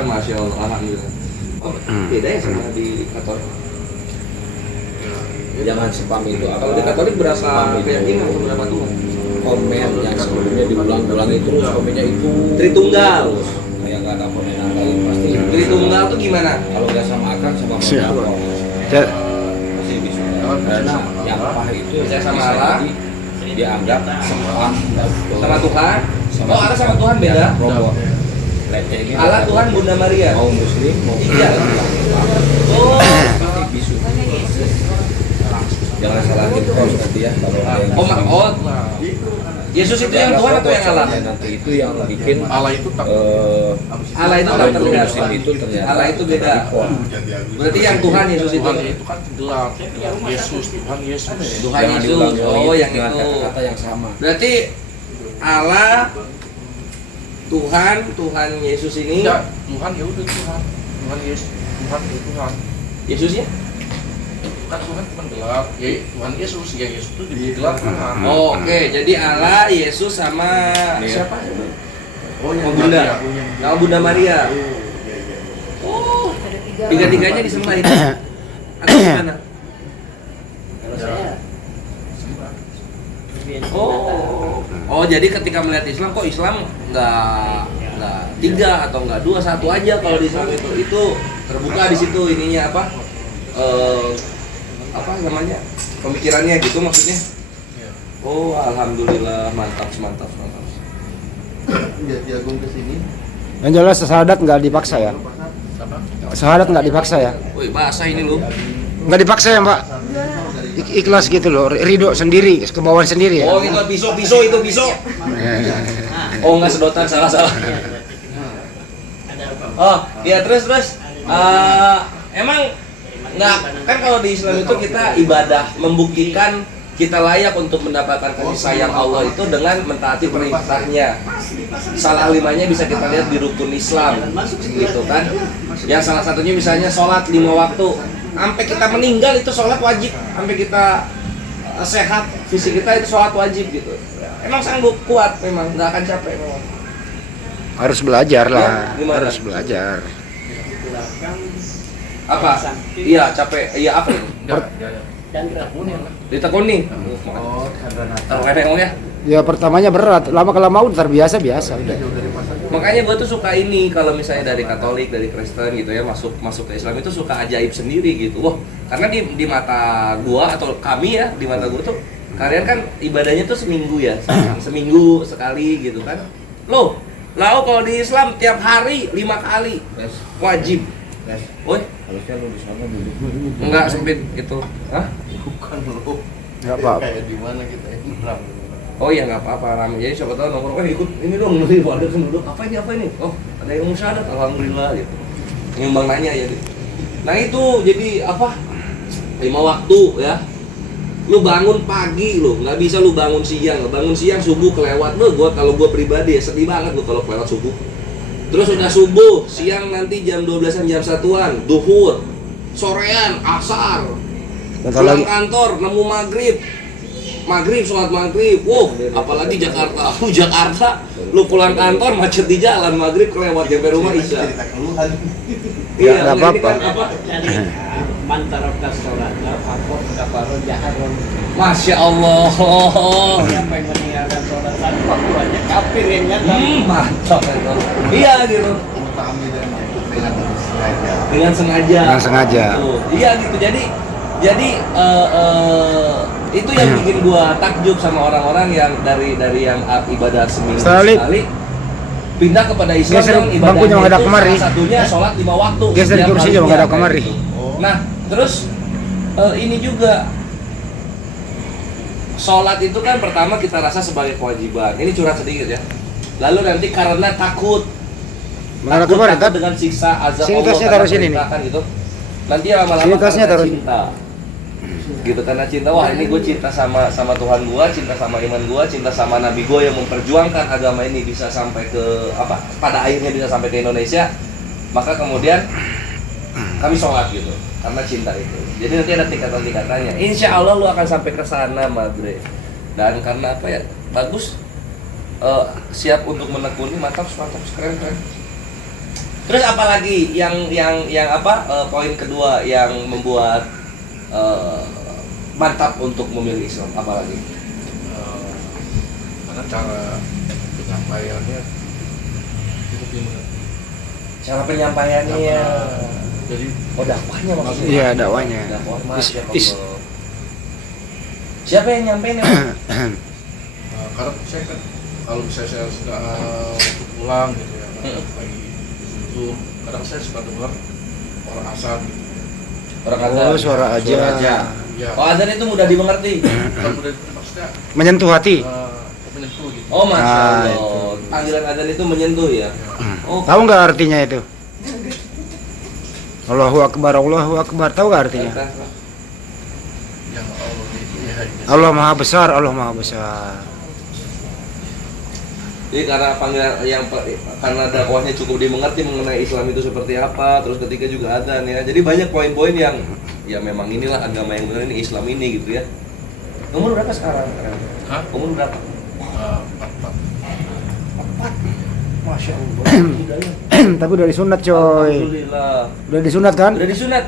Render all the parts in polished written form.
Tuhan, masya Allah, alhamdulillah. Oh, beda ya sama di Katolik. Jangan spam itu. Kalau di Katolik berasa keyakinan atau berapa Tuhan? Komen yang sebelumnya diulang-ulang itu terus komennya itu Tritunggal. kayak nggak ada komen yang lain pasti. Tritunggal tuh gimana? Kalau nggak sama akar sama Siap. apa? Ya. Pasti bisa. Karena yang pahit itu Percaya sama bisa Allah. jadi dianggap spam Sama Tuhan? Oh, Allah sama Tuhan beda? Allah Tuhan Bunda Maria. Mau muslim mau Iya. Oh, pasti bisu. Jangan salahin kos nanti ya kalau ada yang Yesus itu yang Tuhan atau yang Allah? nanti itu yang bikin Allah itu tak Allah itu tak terlihat. muslim itu ternyata Allah itu beda. Berarti yang Tuhan Yesus itu. Tuhan itu kan gelar Yesus, Tuhan Yesus. Tuhan Jangan Yesus. diulang-ulang Oh, yang dengan itu. kata-kata yang sama. Berarti Allah Tuhan, Tuhan Yesus ini Enggak, Tuhan ya udah Tuhan. Tuhan Yesus, Tuhan ya Tuhan. Yesusnya? Kan Tuhan cuma gelar, ya Tuhan Yesus, ya Yesus itu digelar Tuhan. Oh, oke, jadi Allah, Yesus sama siapa? Oh, Bunda. Nama Bunda Maria. Oh, tiga-tiganya disembah itu. Atau gimana? Oh, jadi ketika melihat Islam, kok Islam nggak tiga atau nggak dua, satu aja kalau di Islam itu terbuka di situ ininya apa? Apa namanya? Pemikirannya gitu maksudnya? Oh, alhamdulillah, mantap. Yang jelas syahadat nggak dipaksa ya. Syahadat nggak dipaksa ya. Woi, bahasa ini lu. Nggak dipaksa ya Mbak. Ikhlas gitu loh, ridho sendiri, kemauan sendiri ya. Oh, itu pisau itu pisau. Oh, nggak sedotan, salah. Oh, ya terus. Emang nggak kan kalau di Islam itu kita ibadah membuktikan kita layak untuk mendapatkan kasih sayang Allah itu dengan mentaati perintahnya. Salah limanya bisa kita lihat di rukun Islam, gitu kan? Yang salah satunya misalnya sholat 5 waktu. Sampai kita meninggal itu sholat wajib. Sampai kita sehat fisik kita itu sholat wajib gitu. Emang sanggup kuat, memang nggak akan capek memang. Harus belajar lah, Ya, gimana? harus belajar. Apa? Iya capek. Iya apa? Ditekuni. Terkadang ya. Ya pertamanya berat, lama kelamaan terbiasa biasa udah. Makanya gue tuh suka ini kalau misalnya dari Katolik, dari Kristen gitu ya masuk ke Islam itu suka ajaib sendiri gitu. Wah, karena di mata gua atau kami ya di mata gua tuh kalian kan ibadahnya tuh seminggu ya, seminggu sekali gitu kan. Loh, lalu kalau di Islam tiap hari 5 kali wajib. Woi, Harusnya lu di sana duduk. enggak sempit gitu. Hah? Bukan lu. Nggak apa-apa. Kayak di mana kita Islam. Oh iya nggak apa-apa ramai. Jadi siapa tahu nongkrong ikut ini dong nih wadah duduk apa ini? Oh ada yang musyadat alhamdulillah gitu. Nyumbang nanya ya. Nah itu jadi apa? 5 waktu ya. Lu bangun pagi lu, nggak bisa lu bangun siang. Bangun siang subuh kelewat. Kalau gua pribadi ya sedih banget lu kalau kelewat subuh. Terus udah subuh, siang nanti jam 12-an jam 1-an, duhur, sorean, asar. Pulang kantor nemu maghrib sholat maghrib, apalagi Jakarta, lu pulang kantor macet di jalan, maghrib kelewat sampai rumah isya. Nggak apa-apa. Mantarok sholat, aku kafaron jaharon. Masya Allah. Siapa yang meninggalkan sholat tanpa kuatnya kafir yang nyata. Mantap itu. Iya gitu. Dengan sengaja. Tuh. Iya gitu. Jadi itu yang bikin gua takjub sama orang-orang yang dari yang ibadah seminggu sekali pindah kepada Islam Geser yang ibadahnya bangkunya menghadap itu kemari. salah satunya sholat 5 waktu. Geser setiap kursinya harinya, menghadap kayak kemari. gitu. Nah, terus ini juga sholat itu kan pertama kita rasa sebagai kewajiban. Ini curhat sedikit ya. Lalu nanti karena takut Menghadap dengan siksa azab sini Allah tasnya karena taruh sini nih. perintahkan gitu. Nanti lama-lama Sini tasnya karena taruh. cinta. Gitu karena cinta, wah ini gue cinta sama Tuhan gue, cinta sama iman gue, cinta sama Nabi gue yang memperjuangkan agama ini bisa sampai ke apa? Pada akhirnya bisa sampai ke Indonesia. Maka kemudian kami sholat gitu karena cinta itu. Jadi nanti ada tingkatan-tingkatannya. Insya Allah lu akan sampai ke sana, Madre. Dan karena apa ya? Bagus. Siap untuk menekuni, mantap, keren. Terus apalagi yang apa poin kedua yang membuat mantap untuk memilih Islam, apalagi? Karena cara penyampaiannya cukup dimengerti. Cara penyampaiannya. Jadi Dakwahnya maksudnya. Iya, dakwahnya. Dakwah, Is- Masya is- Allah. Siapa yang nyampein ya? karena saya kan kalau misalnya saya sudah pulang gitu ya, lagi Zoom, kadang saya suka dengar orang asal gitu. Orang Oh, suara aja. Ya, Oh, azan itu mudah dimengerti. kan udah maksudnya Menyentuh hati. menyentuh gitu. Oh, Masya Ah, Allah. itu. Panggilan azan itu menyentuh ya. Oh, Tahu nggak artinya itu? Allahu Akbar, Allahu Akbar. Tahu nggak artinya? Yang Allah ya. Allah Maha Besar, Allah Maha Besar. Jadi karena panggilan karena dakwahnya cukup dimengerti mengenai Islam itu seperti apa, terus ketika juga adzan ya. Jadi banyak poin-poin yang ya memang inilah agama yang benar, ini Islam ini gitu ya. Umur berapa sekarang? Hah? Umur berapa? 4. Masya Allah. Tapi udah disunat coy. Alhamdulillah. Udah disunat kan? Udah disunat.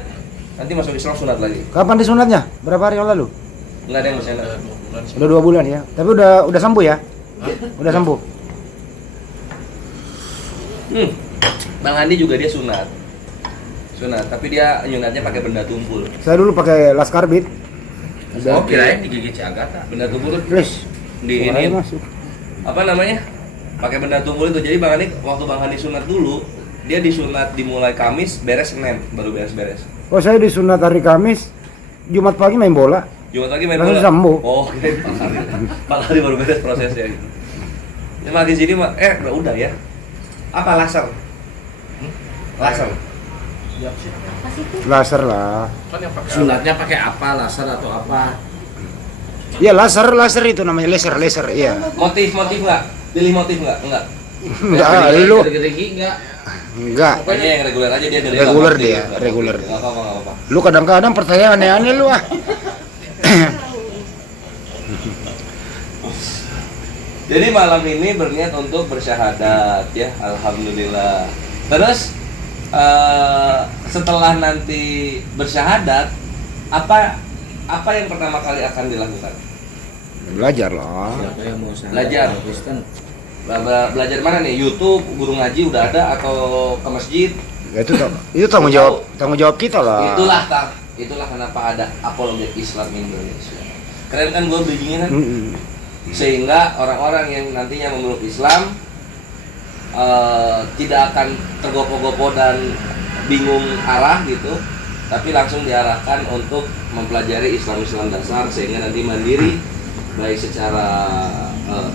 Nanti masuk Islam sunat lagi. Kapan disunatnya? Berapa hari yang lalu? Enggak ada yang bercanda. Ada 2 bulan sih. Udah 2 bulan ya. Tapi udah sembuh ya? Udah sembuh. Bang Andi juga dia sunat. Sunat, tapi dia nyunatnya pakai benda tumpul. Saya dulu pakai laskar bit. Oh, kirain digigit si Agatha. Benda tumpul tuh Terus di suaranya ini masuk. apa namanya? Pakai benda tumpul itu. Jadi Bang Andi waktu Bang Andi sunat dulu, dia disunat dimulai Kamis, beres Senin, baru beres-beres. Oh, saya disunat hari Kamis, Jumat pagi main bola. Jumat lagi main Langsung bola. sembuh. Oh, kirain Pak Hari baru beres prosesnya gitu. Ya makin sini mah udah ya. Apa laser? Laser. Ya sih. Laser lah. Kan yang pakai Sunatnya pakai apa? Laser atau apa? Iya, laser itu namanya laser, iya. Motif nggak? Pilih motif nggak? Enggak. Enggak, lu Gede-gede enggak? enggak. Pokoknya yang reguler aja dia dari Reguler dia, reguler. Enggak apa-apa. Lu kadang-kadang pertanyaan aneh-aneh lu ah. Jadi malam ini berniat untuk bersyahadat ya, alhamdulillah. Terus setelah nanti bersyahadat, apa yang pertama kali akan dilakukan? Belajar lah. Siapa yang mau syahadat? Belajar. Kristen. Belajar mana nih? YouTube, guru ngaji udah ada atau ke masjid? Ya, itu tanggung jawab kita lah. Itulah kenapa ada Apologet Islam Indonesia. Keren kan gue bridgingnya kan? Sehingga orang-orang yang nantinya memeluk Islam tidak akan tergopoh-gopoh dan bingung arah gitu, tapi langsung diarahkan untuk mempelajari Islam dasar sehingga nanti mandiri baik secara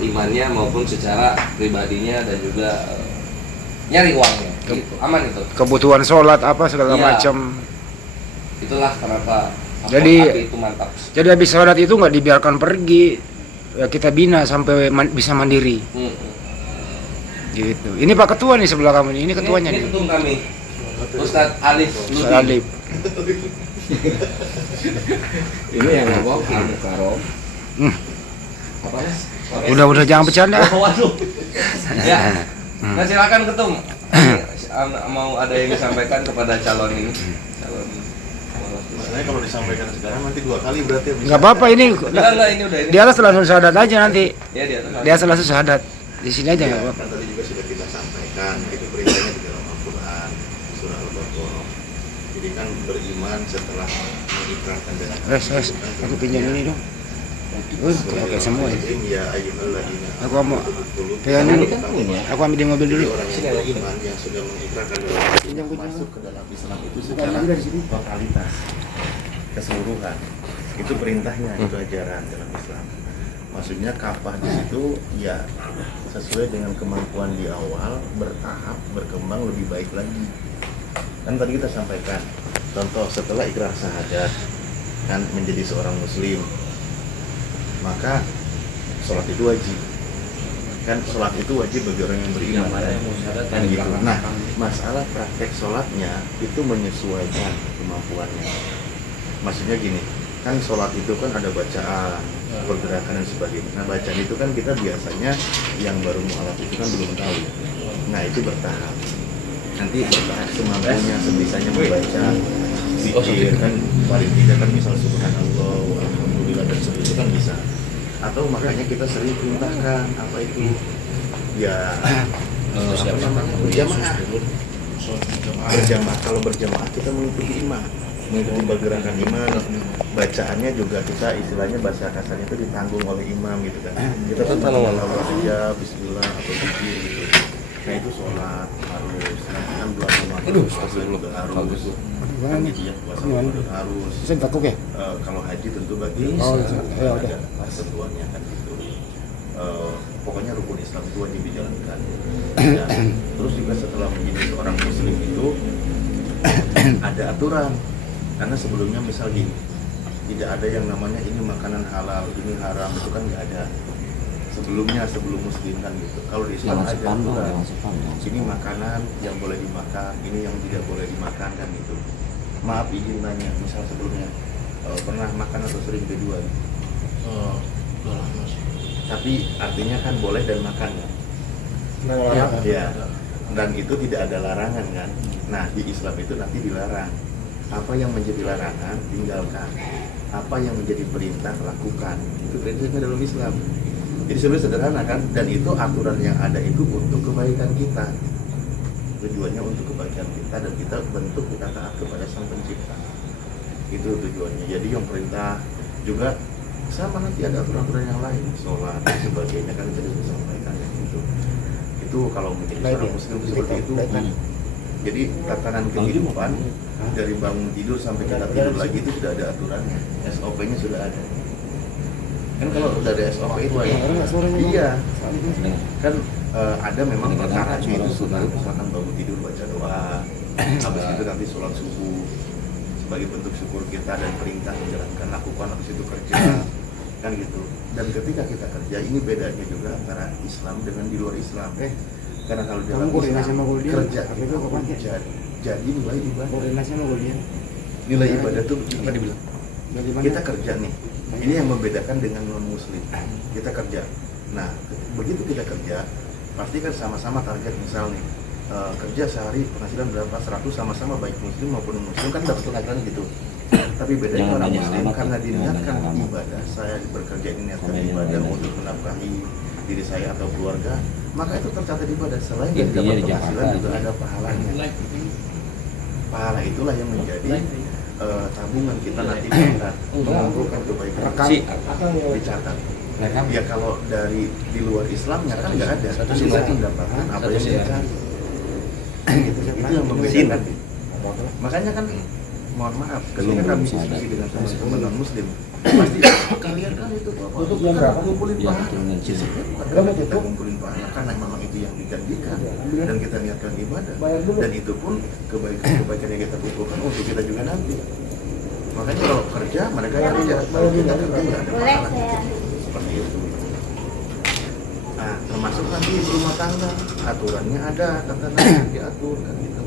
imannya maupun secara pribadinya dan juga nyari uangnya gitu. Aman itu. Kebutuhan sholat apa segala Iya. macam. Itulah kenapa Jadi- itu mantap. Jadi habis sholat itu nggak dibiarkan pergi. Ya kita bina sampai bisa mandiri. Gitu. Ini Pak Ketua nih sebelah kamu nih. Ini ketuanya ini nih. ketum kami. Ustadz Alif Ludi. Ustaz Alif. Ini yang ngomong Al-Mukarram. Apa? Udah jangan bercanda. Oh, waduh. Ya. Nah, silakan ketum. Mau ada yang disampaikan kepada calon ini? Calon. Sebenarnya kalau disampaikan sekarang nanti 2 kali berarti bisa. Nggak apa-apa ini. Enggak ini udah ini. Di atas langsung syahadat aja nanti. Ya di atas. Di atas langsung syahadat. Di sini aja nggak apa-apa. Kan tadi juga sudah kita sampaikan itu perintahnya di dalam Al-Quran surah Al-Baqarah. Jadi kan beriman setelah mengikrarkan dengan Res, aku pinjam ini dong. Pakai semua ya. Ya ayyuhalladzina Aku mau amanu pegang dulu. Ini kan punya. Aku ambil di mobil dulu. orang yang beriman yang sudah mengikrarkan dalam masuk ke dalam Islam itu secara totalitas keseluruhan. Itu perintahnya, itu ajaran dalam Islam. Maksudnya kafah di situ ya sesuai dengan kemampuan di awal, bertahap, berkembang lebih baik lagi. Kan tadi kita sampaikan contoh setelah ikrar syahadat kan menjadi seorang muslim, maka sholat itu wajib. Kan sholat itu wajib bagi orang yang beriman. Yang mana yang mau syahadat Kan yang gitu. belakang. Nah, masalah praktek sholatnya itu menyesuaikan kemampuannya. Maksudnya gini, kan sholat itu kan ada bacaan, pergerakan dan sebagainya. Nah, bacaan itu kan kita biasanya yang baru mualaf itu kan belum tahu. Nah, itu bertahap. nanti semampunya sebisanya membaca zikir kan paling tidak kan misal subhanallah alhamdulillah dan seterusnya kan bisa. Atau makanya kita sering perintahkan apa itu ya berjamaah. Kalau berjamaah kita mengikuti imam, mengikuti pergerakan imam, bacaannya juga kita istilahnya bahasa kasarnya itu ditanggung oleh imam gitu kan. Kita subhanallah aja bismillah atau zikir gitu. Nah itu sholat harus, kan dua harus, panitia puasa harus. Bisa ditekuk ya? Kalau haji tentu bagi ada ketentuannya kan gitu. Pokoknya rukun Islam itu wajib dijalankan. Dan terus juga setelah menjadi seorang muslim itu ada aturan. Karena sebelumnya misal gini, tidak ada yang namanya ini makanan halal, ini haram, itu kan nggak ada. Sebelum muslim kan gitu. Kalau di Islam ada aturan. Ini makanan yang boleh dimakan, ini yang tidak boleh dimakan kan gitu. Maaf izin nanya, misal sebelumnya pernah makan atau sering kedua? Tapi artinya kan boleh dan makan kan? Ya. Dan itu tidak ada larangan kan? Nah di Islam itu nanti dilarang. Apa yang menjadi larangan tinggalkan. Apa yang menjadi perintah lakukan. Itu prinsipnya dalam Islam. Jadi sebenarnya sederhana kan? Dan itu aturan yang ada itu untuk kebaikan kita. Tujuannya untuk kebaikan kita dan kita bentuk kita taat kepada Sang Pencipta. Itu tujuannya. Jadi yang perintah juga sama nanti ada aturan-aturan yang lain, sholat dan sebagainya kan tadi sudah sampaikan gitu. Itu kalau menjadi seorang muslim seperti itu. Jadi tatanan kehidupan dari bangun tidur sampai kita tidur lagi itu sudah ada aturannya, SOP-nya sudah ada. Kan kalau udah ada SOP itu iya kan ada memang perkaranya itu sunnah, misalkan bangun tidur baca doa, habis itu nanti sholat subuh sebagai bentuk syukur kita dan perintah menjalankan lakukan, habis itu kerja kan gitu. Dan ketika kita kerja ini bedanya juga antara Islam dengan di luar Islam. Karena kalau dalam Islam kerja kita jadi nilai ibadah. Nilai ibadah tuh begini. Kita kerja nih. Ini yang membedakan dengan non muslim. Kita kerja. Nah, begitu kita kerja, pasti kan sama-sama target misal nih. Kerja sehari penghasilan berapa, 100 sama-sama baik muslim maupun non muslim kan dapat penghasilan gitu. Tapi bedanya orang muslim karena diniatkan ibadah, saya bekerja diniatkan ibadah untuk menafkahi diri saya atau keluarga, maka itu tercatat ibadah. Selain dari dapat penghasilan juga ada pahalanya. Pahala itulah yang menjadi tabungan kita nanti kita mengumpulkan kebaikan dicatat. Ya kalau dari di luar Islamnya kan nggak ada, kita mendapatkan apa yang dia cari. Itu yang membedakan. Makanya kan mohon maaf ketika kami diskusi dengan teman-teman non muslim pasti kalian kan itu apa ngumpulin pahala kita ngumpulin pahala karena memang itu yang dijanjikan dan kita niatkan ibadah dan itu pun kebaikan yang kita kumpulkan untuk kita juga nanti. Makanya kalau kerja mereka kerja, kalau kita kerja nggak ada pahala seperti itu. Nah termasuk nanti rumah tangga aturannya ada, kata Nabi diatur kan gitu.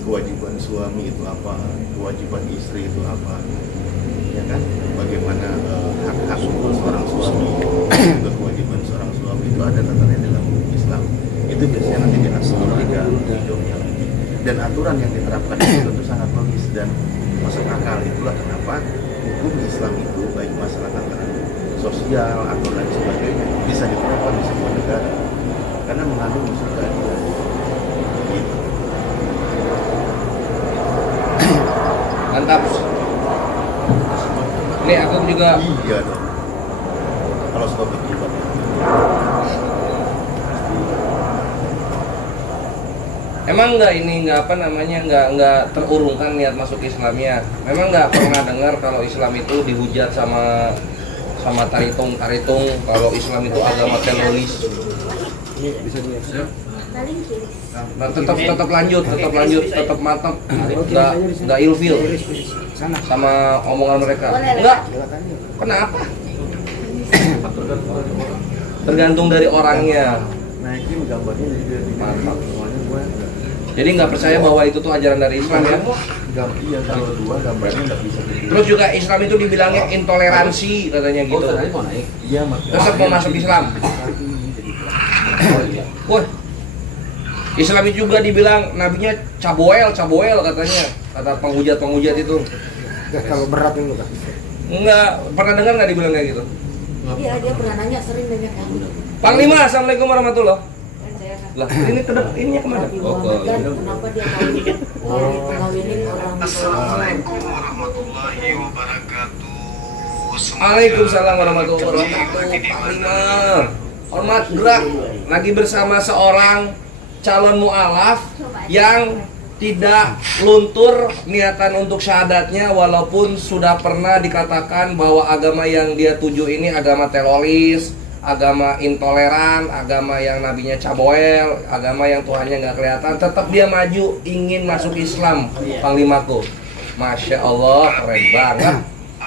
Kewajiban suami itu apa, kewajiban istri itu apa, ya kan? Bagaimana hak-hak seorang suami, juga kewajiban seorang suami itu ada tatanan dalam Islam. Itu biasanya nanti di asal-asal hidupnya. Dan aturan yang diterapkan itu tentu sangat logis dan masuk akal. Itulah kenapa hukum Islam itu baik masalah tatanan sosial atau lain sebagainya bisa diterapkan di sebuah negara karena mengandung unsur keadilan. Gitu. Mantap. Ini aku juga iya dong. Kalau suka berkibat. emang nggak apa namanya nggak terurungkan niat masuk Islamnya. Memang nggak pernah dengar kalau Islam itu dihujat sama taritung kalau Islam itu agama teroris. Bisa dilihat. Nah, tetap lanjut, tetap mantap, nggak ilfil sama omongan mereka. Enggak. Kenapa? Tergantung dari orangnya. Naikin gambarnya jadi mantap semuanya gue. Jadi nggak percaya bahwa itu tuh ajaran dari Islam ya? Iya kalau dua gambarnya nggak bisa jadi. Terus juga Islam itu dibilangnya intoleransi katanya gitu. Iya Tetap mau masuk Islam. Wah, Islami juga dibilang nabinya caboel katanya, kata penghujat itu. Ya, kalau berat itu kan. Enggak, pernah dengar nggak dibilang kayak gitu? Iya, dia pernah nanya, sering nanya kan. Panglima, assalamualaikum warahmatullahi. Kan saya kan. Lah, ini ininya kemana? Nabi Oh, Muhammad kan, ke kenapa dia ngawinin orang Assalamualaikum warahmatullahi wabarakatuh. Waalaikumsalam warahmatullahi wabarakatuh. Panglima, hormat gerak lagi bersama seorang calon mu'alaf yang tidak luntur niatan untuk syahadatnya walaupun sudah pernah dikatakan bahwa agama yang dia tuju ini agama teroris, agama intoleran, agama yang nabinya caboel, agama yang Tuhannya nggak kelihatan, tetap dia maju ingin masuk Islam, Panglimaku. Masya Allah, keren banget.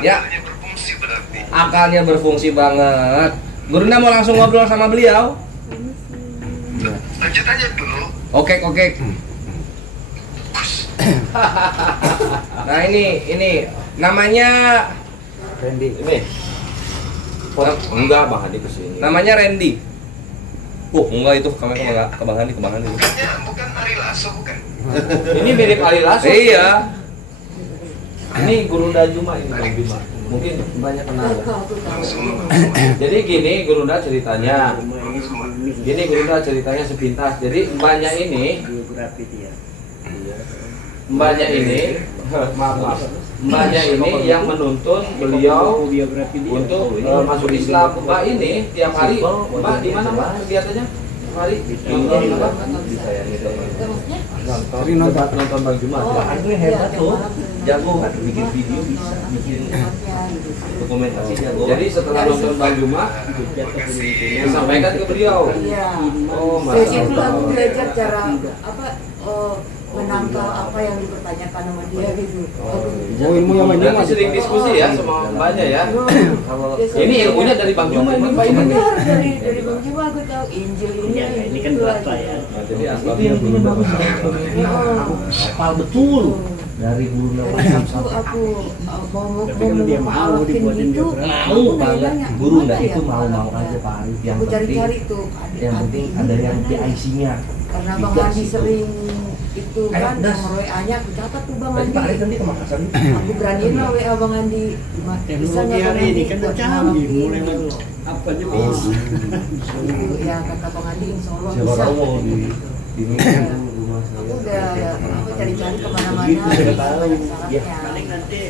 Ya, Akalnya berfungsi berarti. akalnya berfungsi banget. Gurunda mau langsung ngobrol sama beliau? Lanjut aja dulu. Oke. Nah ini namanya Randy. Ini. Enggak, Bang Hadi kesini. namanya Randy. Enggak itu kami ke Bang Handi. Bukan Ari Lasso bukan? Ini mirip Ali Lasso. Iya. Ini Gurunda Juma ini Bang Bima. Mungkin banyak kenal. Jadi gini Gurunda ceritanya. Sepintas. Jadi mbaknya ini maaf. Mbaknya ini yang menuntun beliau untuk masuk Islam. Mbak ini tiap hari, Mbak di mana Mbak kegiatannya? Tiap hari nonton apa? Sering nonton. Nonton Bang Juma. Ini hebat loh. Jago kan bikin video bisa bikin dokumentasi jago. Jadi setelah nonton Bang Juma disampaikan ke beliau. Iya. Oh, Dari situ masalah. aku belajar cara menangkal apa yang dipertanyakan sama dia gitu. Oh, ilmu yang banyak Berarti sering diskusi ya sama mbaknya ya. Kalau ini ilmunya dari Bang Juma ini Mbak ini. Benar, dari Bang Juma aku tahu Injil ini kan berapa ya? Nah, jadi asbabnya belum bagus. Hafal betul dari guru Aku mau mualafin gitu. mau banget guru nggak itu mau aja Pak Arif yang Aku penting cari-cari tuh. ada yang PIC-nya. Karena Bang Andi sering itu kan nomor WA-nya aku catat tuh Bang Berarti Pak Arif Andi. nanti ke Makassar. Aku beraniin lah WA Bang Andi. Bisa nggak Bang Andi buat ngalamin? apa aja Oh, Ya kata Bang Andi insya Allah siapa bisa. tahu mau di rumah Aku saya. udah aku cari-cari kemana-mana. Sudah tahu. Ya. paling nanti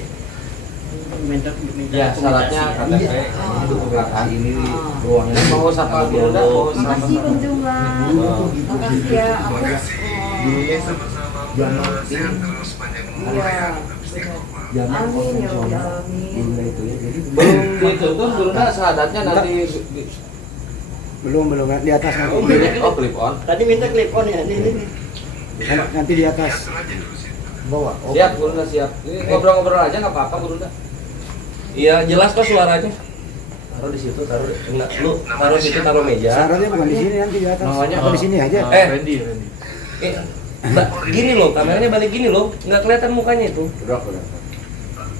minta Ya syaratnya kata Iya. saya Itu keberatan ini ruangnya mau sapa dulu dah, mau sapa. Makasih Bang Juma. Makasih ya. Aku dulunya Sama-sama. Sehat terus panjang umur ya. iya. jangan Amin ya konsumsi Rabbil alamin. guru itu ya. Jadi Belum dituntun Gurunda syahadatnya nanti Belum di atas nanti. clip on. tadi minta clip on ya ini Nanti di atas. Atur aja dulu sih. bawa. Siap Gurunda siap. Ini ngobrol-ngobrol aja nggak apa-apa Gurunda. Iya jelas kok suaranya. Taruh di situ, enggak lu taruh situ, taruh meja. Syaratnya bukan di sini, nanti di atas. Apa di sini aja? Randy. Mbak, gini loh, kameranya balik gini loh, nggak kelihatan mukanya itu.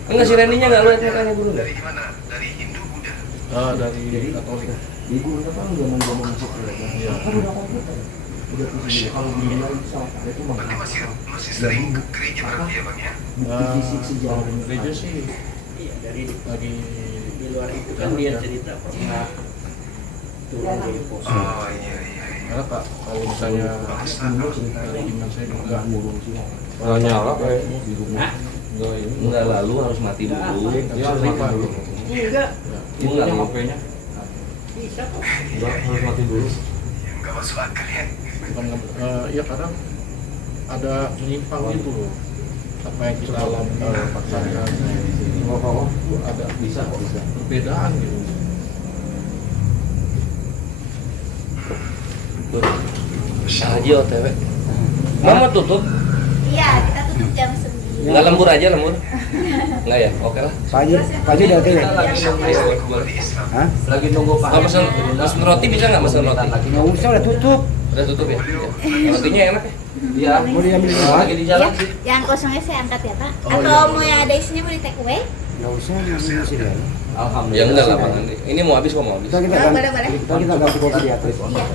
Enggak si Randy-nya nggak lihat mukanya dulu nggak? Dari mana? Dari Hindu Buddha. Dari Katolik. Di guru kan zaman masuk Iya. kan udah komputer. Udah pusing kalau beli lagi itu mah. Berarti masih sering ke gereja berarti ya Bang ya? Bukti fisik sejarah. Gereja sih iya dari lagi di luar itu kan dia cerita pernah turun dari pos Oh iya. karena Kak kalau misalnya dari iman saya juga Nggak nyala kayak. Di rumah. Nggak ini. Enggak lalu harus mati dulu. ya harus apa dulu. Enggak Enggak Itunya lalu. HP-nya. bisa kok. Enggak harus mati dulu. Enggak masuk akal ya. Bukan ya kadang ada menyimpang gitu loh. Apa yang kita paksakan itu ada Bisa kok bisa. perbedaan gitu. Haji OTW. Mama tutup. Iya, kita tutup jam 9. Enggak lembur aja lembur. Enggak ya? Oke lah. Pak Haji udah OTW? Kita lagi nunggu Hah? lagi nunggu Pak. Kalau pesen roti bisa nggak pesen roti? Nggak usah, udah tutup. Udah tutup ya? Rotinya enak ya? Iya. Mau diambil di luar? Lagi di jalan sih. Yang kosongnya saya angkat ya Pak. Oh, Atau iya. mau yang ada isinya mau di take away? Nggak usah, ini masih di dalam. Alhamdulillah. Ya enggak lah Bang Andi. Ini mau habis kok mau habis. Kita Oh, ganti, boleh. kita ganti kopi di atas. Iya.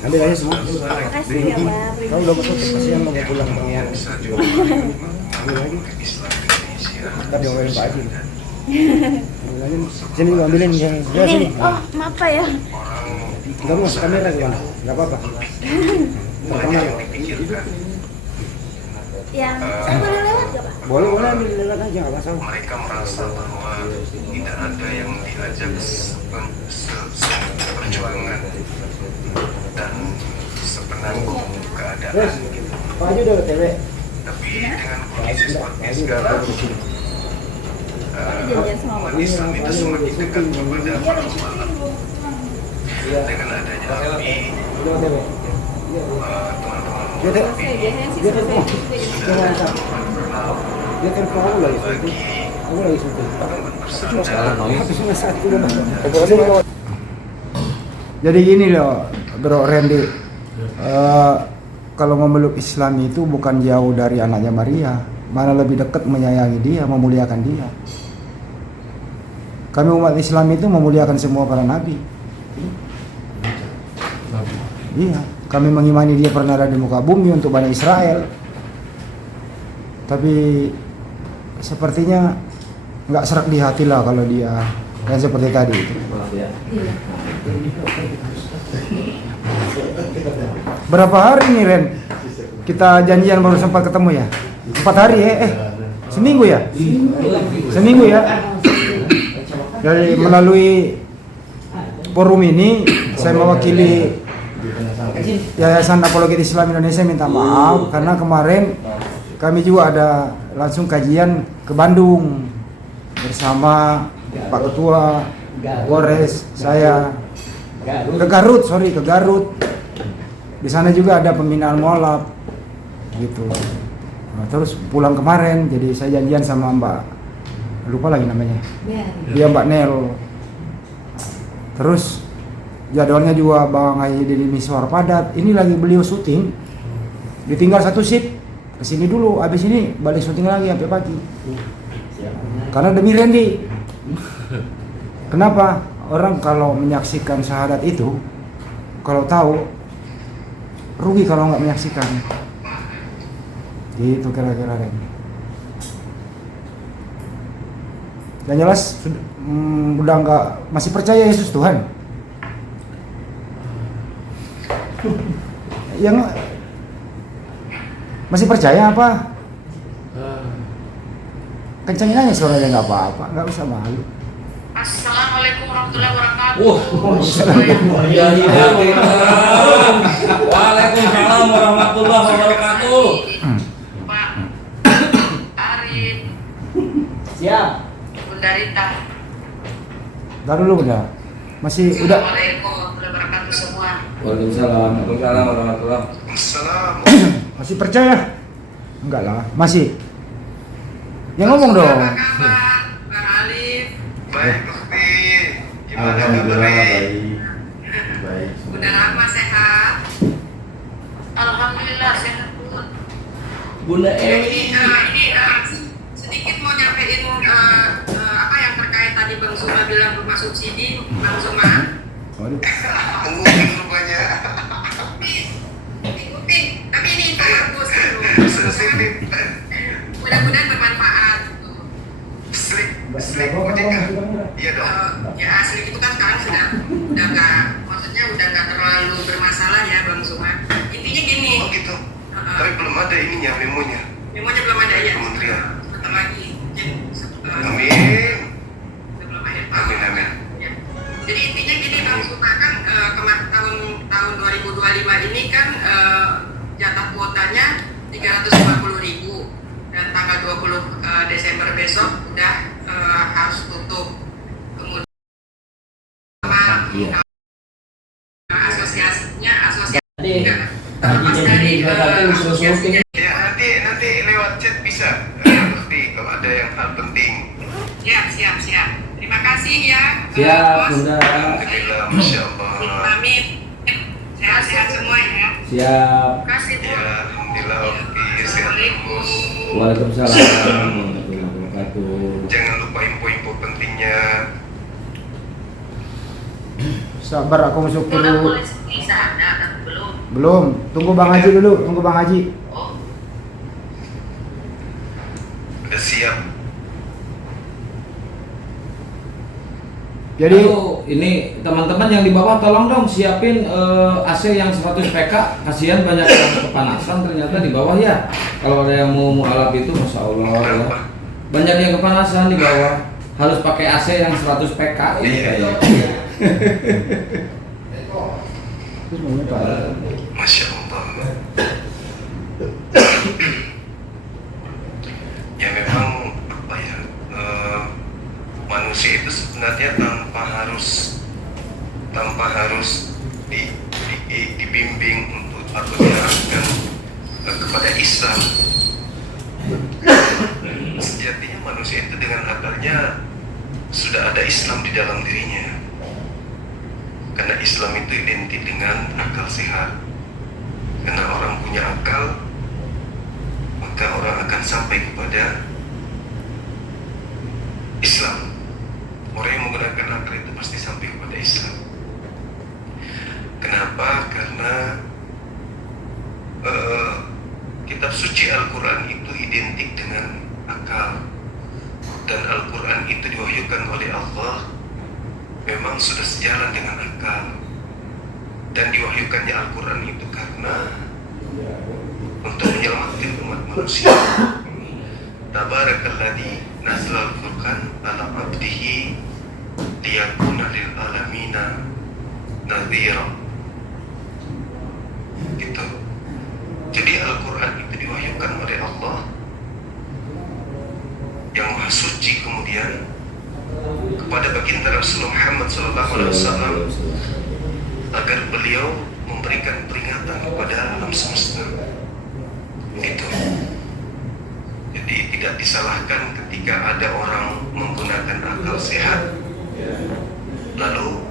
Ambil aja semua. Makasih ya Bang. Kau udah betul kasihan mau pulang Bang Yan. Ambil lagi. Tadi ngomelin Pak Haji. Ambil aja. Sini gua ambilin yang sebelah sini. Ini, oh maaf Pak ya. Enggak mau masuk kamera gimana? Enggak apa-apa. Mana? Yang saya boleh lewat gak Pak? Boleh ambil lewat aja enggak masalah. Mereka merasa bahwa tidak ada yang diajak seperjuangan dan sepenanggung keadaan. Pak Haji udah OTW. Tapi dengan kondisi seperti sekarang, Janjian sama umat Islam itu semakin dekat kepada para ulama. Dengan adanya api, Udah OTW. teman-teman Dia tuh Biasanya sih dia tuh sampai dia telepon aku lagi syuting. Aku lagi syuting. Cuma habisnya satu udah. Jadi gini loh, Bro Randy. Kalau memeluk Islam itu bukan jauh dari anaknya Maria, malah lebih dekat menyayangi dia, memuliakan dia. Kami umat Islam itu memuliakan semua para nabi. Iya, kami mengimani dia pernah ada di muka bumi untuk Bani Israel. Tapi sepertinya nggak serak di hati lah kalau dia kan seperti tadi itu. Berapa hari nih Ren? Kita janjian baru sempat ketemu ya? 4 hari ya? Seminggu ya? Seminggu ya? Dari melalui forum ini saya mewakili Yayasan Apologet Islam Indonesia minta maaf karena kemarin kami juga ada langsung kajian ke Bandung bersama Pak Ketua, Polres, saya ke Garut. Di sana juga ada pembinaan mualaf gitu. Nah, terus pulang kemarin, jadi saya janjian sama Mbak, lupa lagi namanya. Dia Mbak Nel. Terus jadwalnya juga Bang Haji Deddy Miswar padat. Ini lagi beliau syuting, ditinggal satu shift kesini dulu, habis ini balik syuting lagi sampai pagi. Karena demi Randy. Kenapa? Orang kalau menyaksikan syahadat itu, kalau tahu, rugi kalau nggak menyaksikan. Gitu kira-kira Randy. Dan jelas udah nggak, masih percaya Yesus Tuhan. Yang masih percaya apa? Kencangin aja suaranya, nggak apa-apa, nggak usah malu. Assalamualaikum warahmatullahi wabarakatuh. Waalaikumsalam warahmatullahi wabarakatuh. Pak Arif, Siap. Bunda Rita. Ntar dulu udah. Masih udah. Assalamualaikum warahmatullahi wabarakatuh semua. Waalaikumsalam warahmatullahi. Masih percaya? Enggak lah, masih. Ya ngomong dong. Apa kabar, Bang Alif? Baik, Gusti. Gimana Alhamdulillah kabarnya? baik. Udah lama sehat? Alhamdulillah sehat pun. Bunda Ini sedikit mau nyampein apa yang terkait tadi Bang Zuma bilang rumah subsidi, Bang Zuma. Mungkin rupanya. Tapi ini info bagus gitu. Sensitif. Mudah-mudahan bermanfaat. Slik ojek. Iya dong. Ya asli itu kan sekarang udah nggak, maksudnya udah nggak terlalu bermasalah ya Bang Zuma. Intinya gini. Oh gitu. Tapi belum ada ininya, memonya. Memonya belum ada ya. Kementerian. Sebentar lagi. Amin. Belum ada. Amin. Ya. Jadi intinya gini Bang Zuma kan tahun 2025 ini kan jatah kuotanya 350.000 dan tanggal 20 Desember besok udah harus tutup. Kemudian asosiasinya Tadi jadi suruh-suruh Ya nanti lewat chat bisa. Nanti kalau ada yang hal penting. siap. Terima kasih ya. Siap, Bos. Bunda. Alhamdulillah, Masya Allah. Pamit. Sehat-sehat semua ya. Siap. Terima kasih Bu. Ya, Alhamdulillah, oke, sehat terus. Waalaikumsalam warahmatullahi wabarakatuh. Jangan lupa info-info pentingnya. Sabar, aku masuk Udah dulu. mulai bisa ada tapi belum. Belum. Tunggu Bang Haji dulu. Tunggu Bang Haji. Oh, Udah siap. Jadi Aduh, ini teman-teman yang di bawah tolong dong siapin AC yang 100 PK. Kasihan banyak yang kepanasan ternyata di bawah ya. Kalau ada yang mau mualaf itu Masya Allah ya. Banyak yang kepanasan di bawah. Harus pakai AC yang 100 PK ini kayaknya. Masya Allah. Ya memang apa ya, manusia itu sebenarnya tanpa harus dibimbing untuk atau diarahkan kepada Islam. Sejatinya manusia itu dengan akalnya sudah ada Islam di dalam dirinya. Karena Islam itu identik dengan akal sehat. Karena orang punya akal, maka orang akan sampai kepada Islam. Orang yang menggunakan akal itu pasti sampai kepada Islam. Kenapa? Karena kitab suci Al-Quran itu identik dengan akal. Dan Al-Quran itu diwahyukan oleh Allah memang sudah sejalan dengan akal. Dan diwahyukannya Al-Quran itu karena untuk menyelamatkan umat manusia. Tabarakalladzi nazzala al-Furqan ala 'abdihi liyakuna lil alamina nadhira. Gitu. Jadi Al-Quran itu diwahyukan oleh Allah yang Maha Suci kemudian kepada baginda Rasulullah Muhammad SAW agar beliau memberikan peringatan kepada alam semesta. Gitu. Jadi tidak disalahkan ketika ada orang menggunakan akal sehat lalu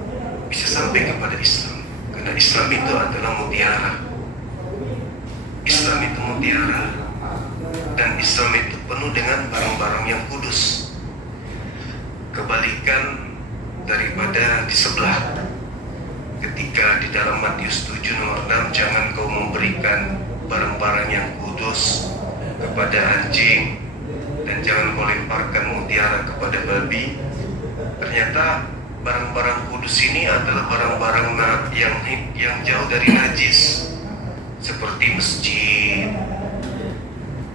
bisa sampai kepada Islam. Karena Islam itu adalah mutiara. Islam itu mutiara dan Islam itu penuh dengan barang-barang yang kudus. Kebalikan daripada di sebelah, ketika di dalam Matius 7 nomor 6, jangan kau memberikan barang-barang yang kudus kepada anjing dan jangan kau lemparkan mutiara kepada babi. Ternyata barang-barang kudus ini adalah barang-barang yang jauh dari najis, seperti masjid.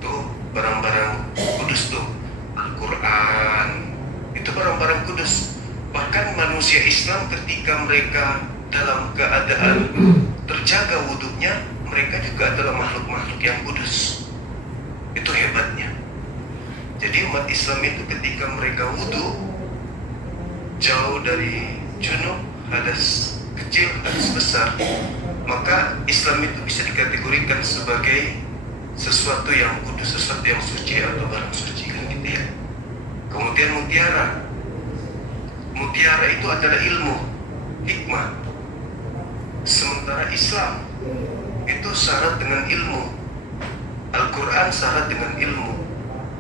Tuh barang-barang kudus tuh, Al-Quran itu barang-barang kudus. Bahkan manusia Islam ketika mereka dalam keadaan terjaga wudhunya, mereka juga adalah makhluk-makhluk yang kudus. Itu hebatnya. Jadi umat Islam itu ketika mereka wudhu jauh dari junub, hadas kecil, hadas besar, maka Islam itu bisa dikategorikan sebagai sesuatu yang kudus, sesuatu yang suci atau barang suci kan gitu ya. Kemudian mutiara itu adalah ilmu, hikmah. Sementara Islam itu syarat dengan ilmu, Al-Quran syarat dengan ilmu,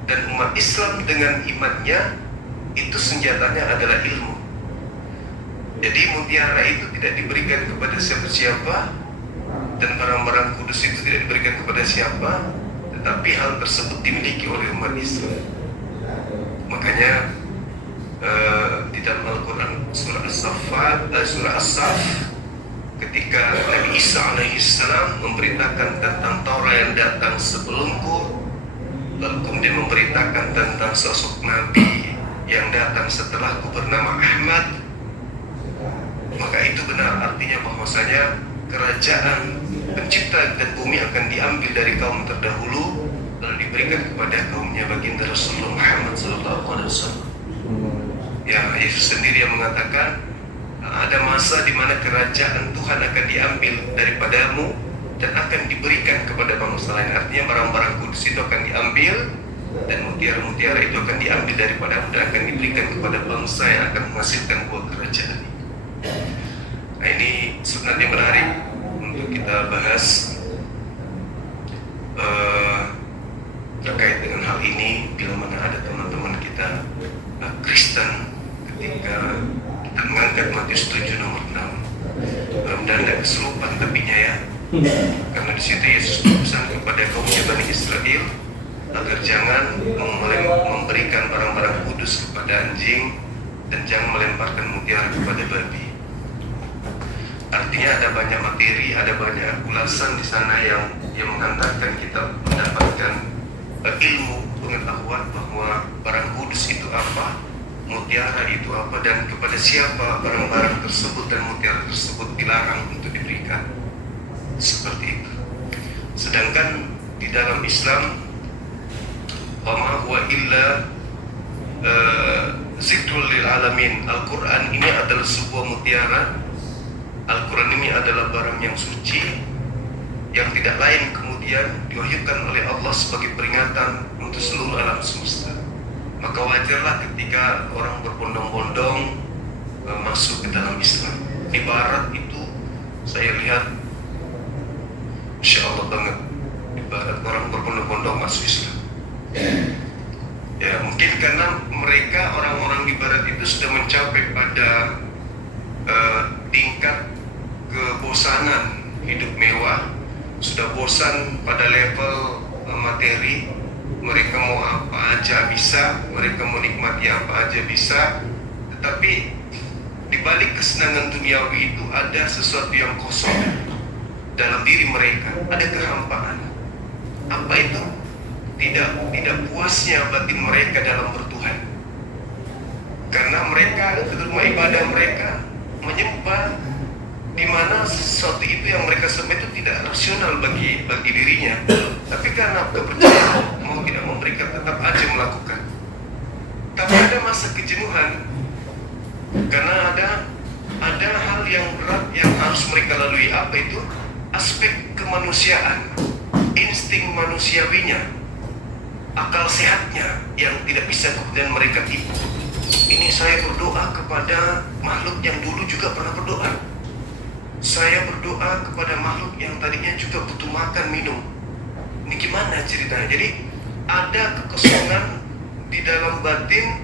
dan umat Islam dengan imannya itu senjatanya adalah ilmu. Jadi mutiara itu tidak diberikan kepada siapa-siapa dan barang-barang kudus itu tidak diberikan kepada siapa, tetapi hal tersebut dimiliki oleh umat Islam. Makanya di dalam Al-Quran surah As-Saff ketika Nabi Isa alaihissalam memberitakan tentang Taurat yang datang sebelumku, lalu kemudian memberitakan tentang sosok Nabi yang datang setelahku bernama Ahmad, maka itu benar, artinya bahwasanya kerajaan pencipta dan bumi akan diambil dari kaum terdahulu lalu diberikan kepada kaumnya baginda Rasulullah Muhammad SAW. Ya, Yesus sendiri yang mengatakan ada masa di mana kerajaan Tuhan akan diambil daripadamu dan akan diberikan kepada bangsa lain. Artinya barang-barang kudus itu akan diambil dan mutiara-mutiara itu akan diambil daripadamu dan akan diberikan kepada bangsa yang akan menghasilkan buah kerajaan. Nah, ini sebenarnya menarik untuk kita bahas terkait dengan hal ini. Bila mana ada teman-teman kita Kristen, ketika kita mengangkat Matius 7 nomor 6. Mudah-mudahan tidak kesurupan tapinya ya. Karena di situ Yesus berpesan kepada kaumnya Bani Israel agar jangan memberikan barang-barang kudus kepada anjing dan jangan melemparkan mutiara kepada babi. Artinya ada banyak materi, ada banyak ulasan di sana yang mengantarkan kita mendapatkan ilmu, pengetahuan bahwa barang kudus itu apa, mutiara itu apa, dan kepada siapa barang-barang tersebut dan mutiara tersebut dilarang untuk diberikan. Seperti itu. Sedangkan di dalam Islam, wa ma huwa illa zikrul lil alamin. Al-Quran ini adalah sebuah mutiara. Al-Quran ini adalah barang yang suci yang tidak lain kemudian diwahyukan oleh Allah sebagai peringatan untuk seluruh alam semesta. Maka wajarlah ketika orang berbondong-bondong masuk ke dalam Islam. Ibarat itu saya lihat Insya Allah banget, ibarat orang berbondong-bondong masuk Islam. Ya mungkin karena mereka orang-orang di Barat itu sudah mencapai pada tingkat kebosanan hidup mewah, sudah bosan pada level materi. Mereka mau apa aja bisa, mereka mau nikmati apa aja bisa, tetapi di balik kesenangan duniawi itu ada sesuatu yang kosong dalam diri mereka, ada kehampaan. Apa itu? Tidak puasnya batin mereka dalam bertuhan. Karena mereka ke rumah ibadah mereka menyembah di mana sesuatu itu yang mereka sembah itu tidak rasional bagi dirinya. Tapi karena kepercayaan mau tidak mau mereka tetap aja melakukan. Tapi ada masa kejenuhan karena ada hal yang berat yang harus mereka lalui. Apa itu? Aspek kemanusiaan, insting manusiawinya, akal sehatnya yang tidak bisa kemudian mereka tipu. Ini saya berdoa kepada makhluk yang dulu juga pernah berdoa. Saya berdoa kepada makhluk yang tadinya juga butuh makan minum. Ini gimana ceritanya? Jadi ada kekosongan di dalam batin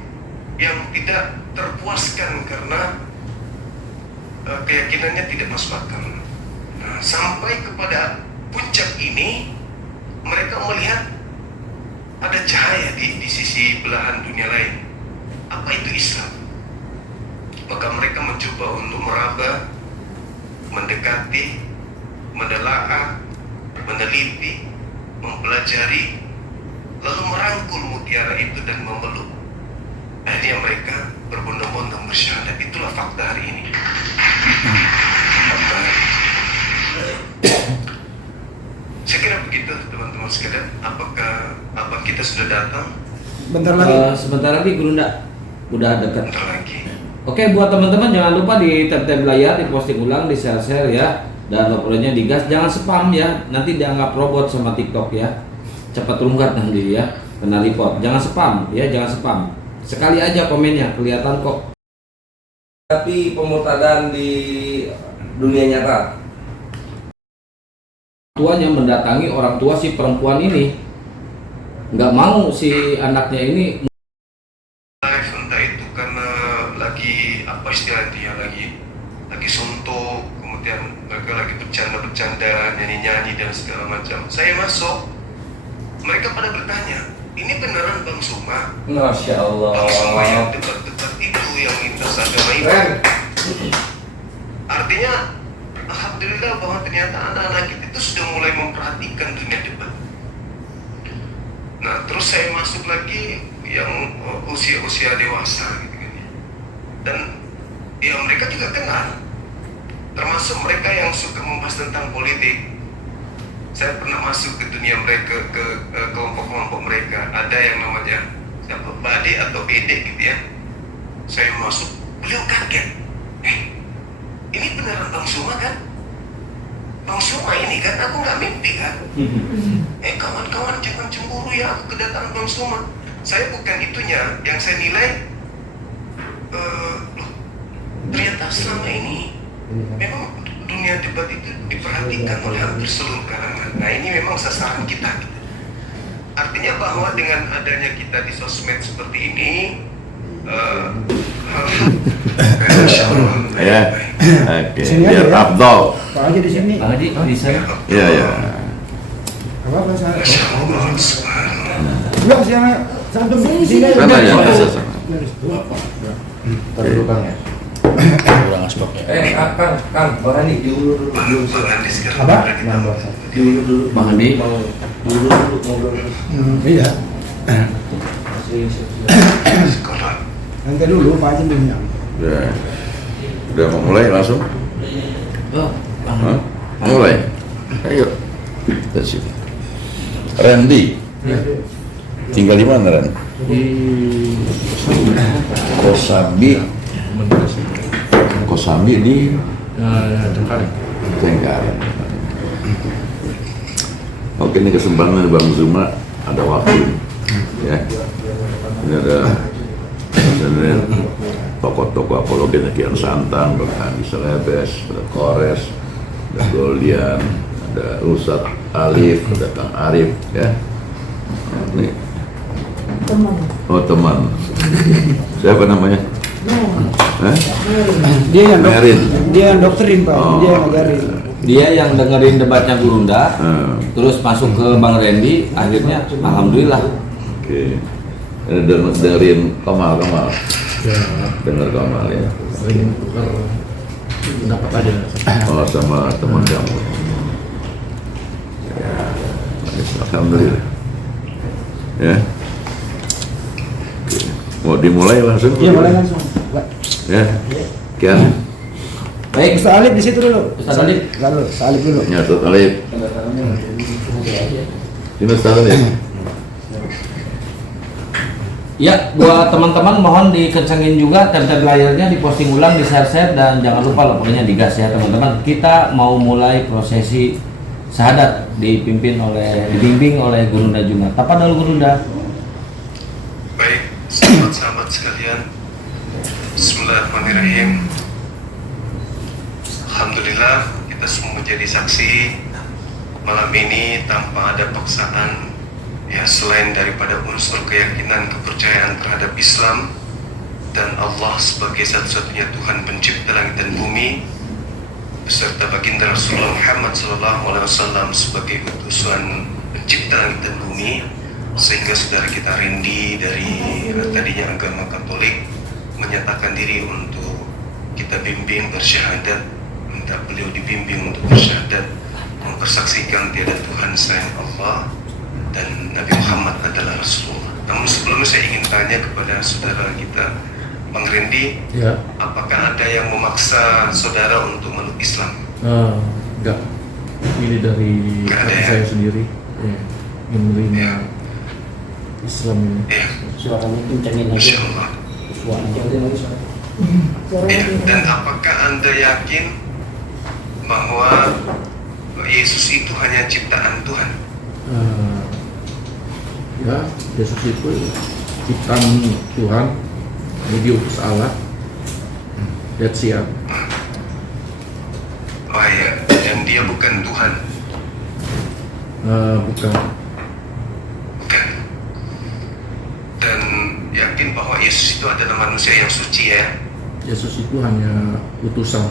yang tidak terpuaskan karena keyakinannya tidak masuk akal. Nah, sampai kepada puncak ini mereka melihat ada cahaya di sisi belahan dunia lain. Apa itu Islam? Maka mereka mencoba untuk meraba, mendekati, menelaah, meneliti, mempelajari, lalu merangkul mutiara itu dan memeluk. Akhirnya mereka berbondong-bondong bersyahadat. Itulah fakta hari ini. Fakta hari ini. Saya kira begitu teman-teman sekalian. Apakah kita sudah datang? Bentar lagi. Sebentar lagi Gurunda, udah dekat. Bentar lagi. Oke, buat teman-teman jangan lupa di tap-tap layar, di posting ulang, di share-share ya, dan uploadnya digas. Jangan spam ya, nanti dianggap robot sama TikTok ya. Cepat terungkat nanti ya, kena report. Jangan spam ya, jangan spam. Sekali aja komennya, kelihatan kok. Tapi pemurtadan di dunia nyata. Tuanya mendatangi orang tua si perempuan ini, nggak mau si anaknya ini. Entah itu karena lagi apa istilah dia lagi suntuk, kemudian mereka lagi bercanda, nyanyi-nyanyi dan segala macam. Saya masuk, mereka pada bertanya, ini beneran Bang Suma? Masya Allah. Bang Suma yang debat-debat itu yang lintas agama itu. Artinya alhamdulillah bahwa ternyata anak-anak kita itu sudah mulai memperhatikan dunia debat. Nah terus saya masuk lagi yang usia-usia dewasa gitu kan ya. Dan ya mereka juga kenal, termasuk mereka yang suka membahas tentang politik. Saya pernah masuk ke dunia mereka, ke kelompok-kelompok mereka. Ada yang namanya siapa, Bade atau Bede gitu ya. Saya masuk, beliau kaget. Ini beneran Bang Suma kan? Bang Suma ini kan, aku nggak mimpi kan? Kawan-kawan jangan cemburu ya, aku kedatangan Bang Suma. Saya bukan itunya, yang saya nilai loh, ternyata selama ini memang dunia debat itu diperhatikan oleh hampir seluruh kalangan. Nah ini memang sasaran kita gitu. Artinya bahwa dengan adanya kita di sosmed seperti ini, Ya, oke. Sini Biar aja ya. afdol. Pak Haji di sini. Pak Haji di sana. Iya, ya. Apa saya? Enggak siang sampai sini. Sana ya, sana. Taruh dulu Kang ya. Kurang asbaknya. Kang, Bang Handi diulur dulu. Apa? Diulur dulu. Bang Handi. Mau diulur dulu ngobrol. Iya. Nanti dulu Pak Haji dulu. Udah mau mulai langsung? Oh, Hah? Mulai. Ayo. That's it. Randy. Tinggal di mana, Ran? Di Kosambi. Kosambi di Cengkareng. Cengkareng. Oke, ini kesempatan Bang Zuma ada waktu. Ya. Ini ada sebenarnya tokoh-tokoh apologi Kian Santang, Bang Andi Selebes, ada Kores, ada Goldian, ada Ustadz Alif, ada Kang Arif, ya. Ini oh teman. Siapa namanya? Hah? Dia yang Merin. dia yang doktrin Pak, Oh. dia yang ngajarin. Dia yang dengerin debatnya Gurunda, terus masuk ke Bang Randy, akhirnya alhamdulillah. Oke. Ini dengerin Kamal. Ya, Dengar Kamal ya. sering tukar pendapat aja. Oh, sama teman kamu. Ya. Alhamdulillah. Ya. Oke. Mau dimulai langsung? Iya, mulai langsung. Ya. Kian. Baik, Ustaz Alif di situ dulu. Ustaz Alif. Lalu Ustaz Alif dulu. Ya, Ustaz Alif. Ini Ustaz Alif. Ya, buat teman-teman mohon dikencengin juga tab-tab layarnya, diposting ulang, di-share dan jangan lupa lah pokoknya digas ya teman-teman. Kita mau mulai prosesi syahadat dibimbing oleh Gurunda Jumat. Apa dulu Gurunda? Baik, sahabat-sahabat sekalian, Bismillahirrahmanirrahim. Alhamdulillah kita semua menjadi saksi malam ini tanpa ada paksaan, ya selain daripada unsur keyakinan kepercayaan terhadap Islam dan Allah sebagai satu-satunya Tuhan pencipta langit dan bumi, beserta baginda Rasulullah Muhammad SAW sebagai utusan pencipta langit dan bumi, sehingga saudara kita Randy dari tadinya agama Katolik menyatakan diri untuk kita bimbing bersyahadat, minta beliau dibimbing untuk bersyahadat, mempersaksikan tiada Tuhan selain Allah dan Nabi Muhammad adalah Rasulullah. Namun sebelumnya saya ingin tanya kepada saudara kita Bang Randy, Ya. apakah ada yang memaksa saudara untuk meluk Islam? Enggak. Ini dari Nggak ada hati ya? saya sendiri. Ya. Ingin menerima Islam ini. Ya, Suaranya kencengin aja. Masya Allah. Suaranya. Ya, dan apakah Anda yakin bahwa Yesus itu hanya ciptaan Tuhan? Ya, Yesus itu ciptaan Tuhan, ini diutus Allah. That's it. Oh ya, dan dia bukan Tuhan. Bukan. Bukan. Dan yakin bahwa Yesus itu adalah manusia yang suci ya? Yesus itu hanya utusan.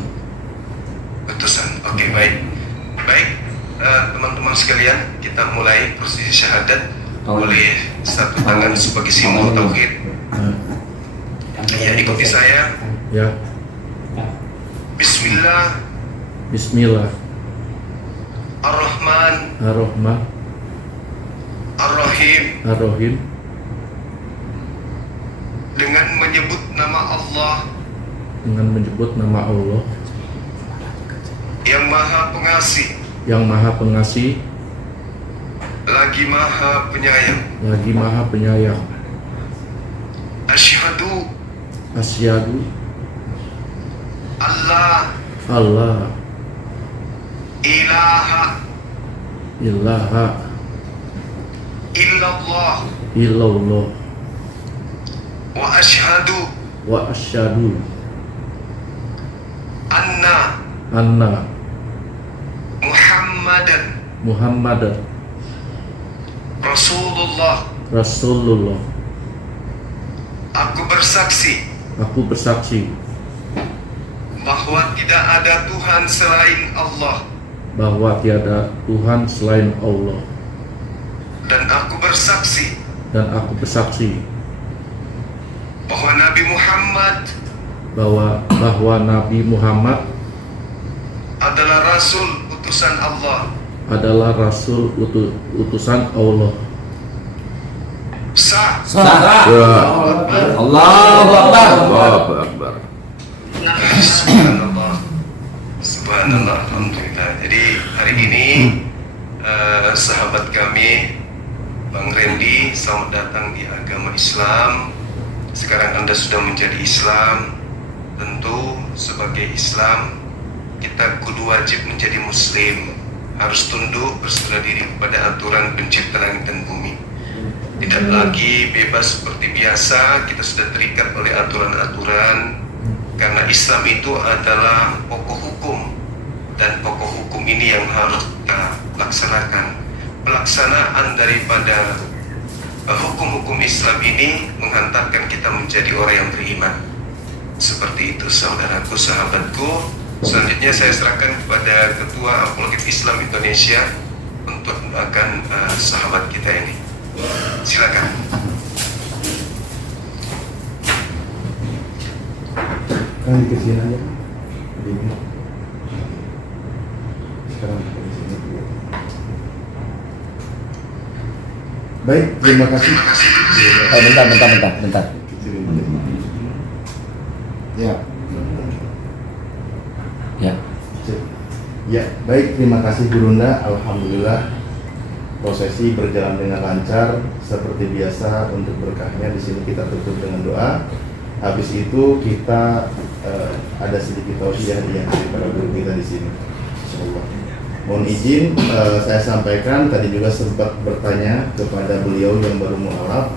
Utusan. Oke, baik. Baik, teman-teman sekalian, kita mulai prosesi syahadat oleh satu tangan sebagai simbol tauhid. Ya, ikuti saya. Ya. Bismillah Bismillah. ar-Rahman Ar-Rahman. ar-Rahim. Ar-Rahim. Dengan menyebut nama Allah Dengan menyebut nama Allah yang Maha Pengasih, yang Maha Pengasih, lagi Maha Penyayang. lagi Maha Penyayang. Asyhadu Asyhadu Allah Allah ilaha ilaha illallah illallah wa asyhadu wa asyhadu anna anna Muhammadan Muhammadan Rasulullah. Rasulullah. Aku bersaksi bahwa tidak ada Tuhan selain Allah, dan aku bersaksi bahwa Nabi Muhammad adalah Rasul utusan Allah. Sah. Allahu Akbar. Allahu Akbar. Subhanallah, alhamdulillah. Jadi hari ini sahabat kami Bang Randy, selamat datang di agama Islam. Sekarang Anda sudah menjadi Islam. Tentu sebagai Islam kita kudu wajib menjadi Muslim, harus tunduk berserah diri kepada aturan pencipta langit dan bumi. Tidak lagi bebas seperti biasa, kita sudah terikat oleh aturan-aturan. Karena Islam itu adalah pokok hukum, dan pokok hukum ini yang harus kita laksanakan. Pelaksanaan daripada hukum-hukum Islam ini menghantarkan kita menjadi orang yang beriman. Seperti itu saudaraku, sahabatku. Selanjutnya saya serahkan kepada Ketua Apologet Islam Indonesia untuk mendoakan sahabat kita ini. Silakan. Kan dikasih aja. Sekarang di sini. Baik, terima kasih. Bentar. Ya, baik, terima kasih Gurunda. Alhamdulillah prosesi berjalan dengan lancar seperti biasa. Untuk berkahnya di sini kita tutup dengan doa. Habis itu kita ada sedikit tausiah daripada guru kita di sini. Insyaallah. Mohon izin saya sampaikan, tadi juga sempat bertanya kepada beliau yang baru mualaf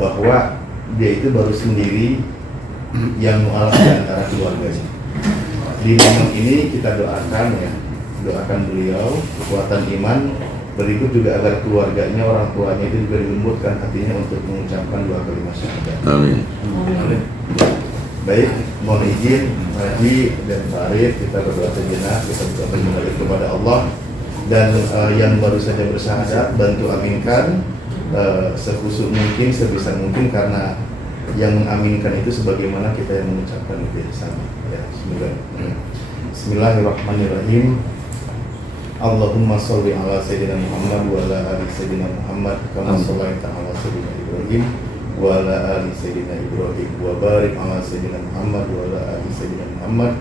bahwa dia itu baru sendiri yang mualaf di antara keluarganya. Di momen ini kita doakan beliau kekuatan iman, berikut juga agar keluarganya, orang tuanya itu juga dilembutkan hatinya untuk mengucapkan dua kalimat syahadat. Amin. Baik, mohon izin Haji dan Farid, kita berdoa sejenak, kita berdoa kembali kepada Allah. Dan yang baru saja bersyahadat, bantu aminkan sekhusus mungkin, sebisa mungkin, karena yang mengaminkan itu sebagaimana kita yang mengucapkan itu sama. Ya, Bismillahirrahmanirrahim. Allahumma sholli ala sayyidina Muhammad wa ala ali sayyidina Muhammad kama shallaita ala sayyidina Ibrahim wa ala ali sayyidina Ibrahim wa barik ala sayyidina Muhammad wa ala ali sayyidina Muhammad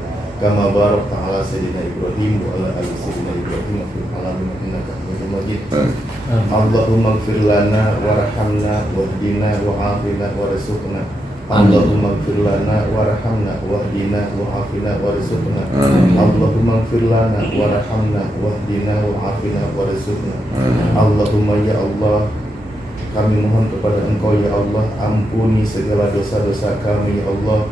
kama barakta ala sayyidina Ibrahim wa ala ali sayyidina Ibrahim fil alamin innaka Hamidum Majid. Allahumma ighfir lana warhamna wahdina wa'afina warzuqna. Allahumma ighfir lana warhamna wahdina wa'afina warzuqna. Allahumma ighfir lana warhamna wahdina wa'afina warzuqna. Allahumma ya Allah, kami mohon kepada Engkau ya Allah, ampuni segala dosa-dosa kami ya Allah,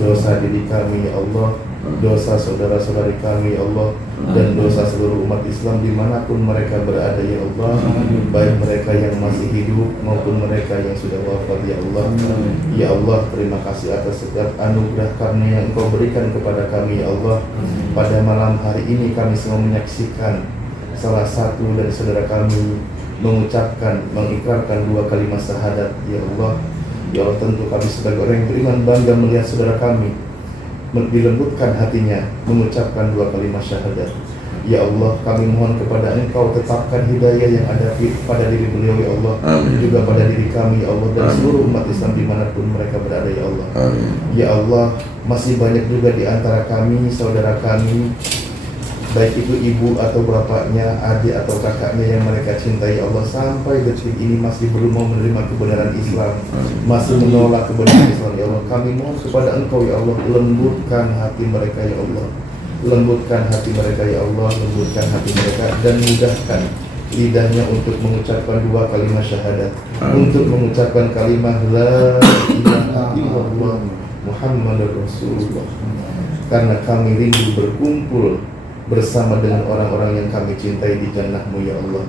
dosa diri kami ya Allah, dosa saudara-saudari kami ya Allah, dan dosa seluruh umat Islam dimanapun mereka berada ya Allah, baik mereka yang masih hidup maupun mereka yang sudah wafat ya Allah. Ya Allah, terima kasih atas setiap anugerah karunia yang Engkau berikan kepada kami ya Allah. Pada malam hari ini kami semua menyaksikan salah satu dari saudara kami mengucapkan, mengikrarkan dua kalimat syahadat ya Allah. Ya Allah, tentu kami sebagai orang yang beriman bangga melihat saudara kami dilembutkan hatinya mengucapkan dua kalimat syahadat. Ya Allah, kami mohon kepada Engkau tetapkan hidayah yang ada pada diri beliau ya Allah. Amin. Juga pada diri kami ya Allah, dan seluruh umat Islam dimanapun mereka berada ya Allah. Amin. Ya Allah, masih banyak juga di antara kami, saudara kami, baik itu ibu atau bapaknya, adik atau kakaknya yang mereka cintai Allah, sampai detik ini masih belum mau menerima kebenaran Islam, masih menolak kebenaran Islam ya Allah. Kami mohon kepada Engkau ya Allah, lembutkan hati mereka ya Allah, lembutkan hati mereka ya Allah, lembutkan hati mereka, dan mudahkan lidahnya untuk mengucapkan dua kalimat syahadat, untuk mengucapkan kalimat la ilaha illallah Muhammadur Rasulullah, karena kami rindu berkumpul bersama dengan orang-orang yang kami cintai di jannah-Mu ya Allah.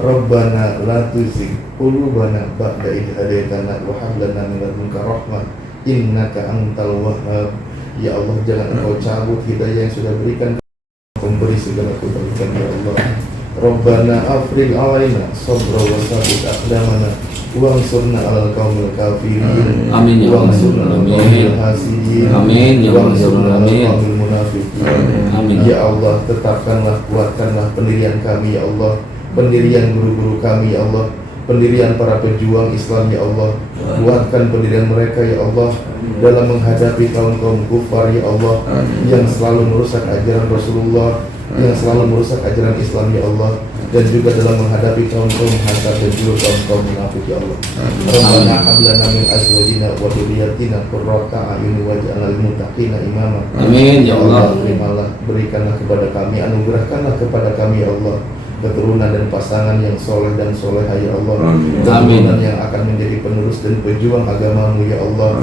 Rabbana la tuzigh qulubana ba'da idh hadaitana wa hab lana min ladunka rahmah innaka antal wahhab. Ya Allah, jangan Engkau cabut hidayah yang sudah berikan, memberi segala kebaikan ya Allah. Rabbana afrigh alaina sabra wa tsabbit aqdamana wansurna 'alal qaumil kafirin. Amin ya Allah. Wansurna 'alal qaumil hasidin. Amin ya Allah. Wansurna 'alal Amin. qaumil munafiqin. Amin. Ya Allah, tetapkanlah, kuatkanlah pendirian kami ya Allah, pendirian guru-guru kami ya Allah, pendirian para pejuang Islam ya Allah. Kuatkan pendirian mereka ya Allah dalam menghadapi kaum-kaum kufar ya Allah, yang selalu merusak ajaran Rasulullah, yang selalu merusak ajaran Islam ya Allah, dan juga dalam menghadapi kaum-kaum hasad dan juga kaum-kaum munafik ya Allah. Rabbana hab lana min azwajina wa dhurriyyatina qurrata a'yun waj'alna lil muttaqina imama. Amin ya Allah. Terimalah, berikanlah kepada kami, anugerahkanlah kepada kami ya Allah keturunan dan pasangan yang soleh dan soleha ya Allah. Keturunan yang akan menjadi penerus dan pejuang agamamu ya Allah,